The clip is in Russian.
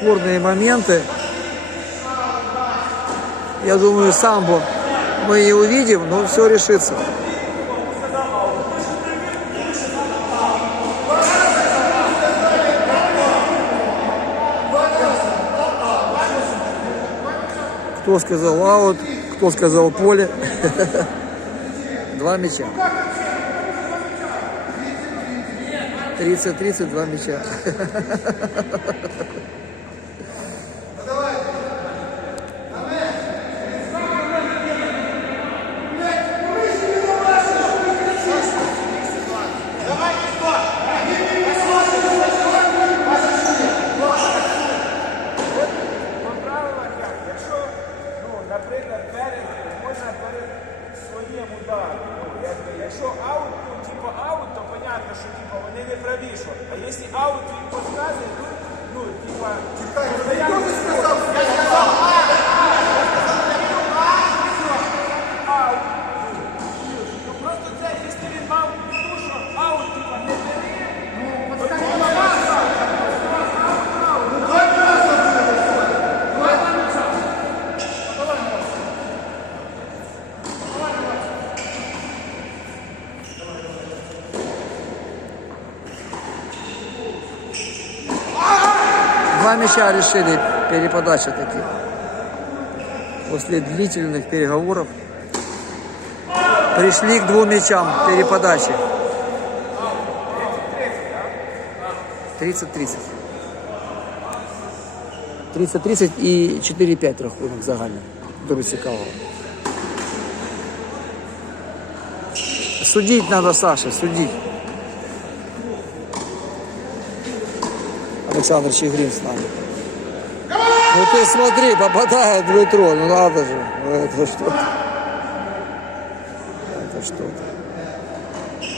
спорные моменты. Я думаю, самбо мы не увидим, но все решится. Кто сказал аут, кто сказал поле. Два мяча. 30-30, два мяча. своїм ударом. Ну, якби, якщо аут, ну, типу аут, то понятно, що типу, вони не праві, що. А якщо аут він підказує, ну, Два мяча решили переподача таких. После длительных переговоров пришли к двум мячам переподачи. 30-30. 30-30 і 4-5 рахунок загальний до Русикавого. Судить надо, Саша, судить. Александр Чигрин с нами. Ну ты смотри, попадает в метро, ну надо же. Это что-то. Это что-то.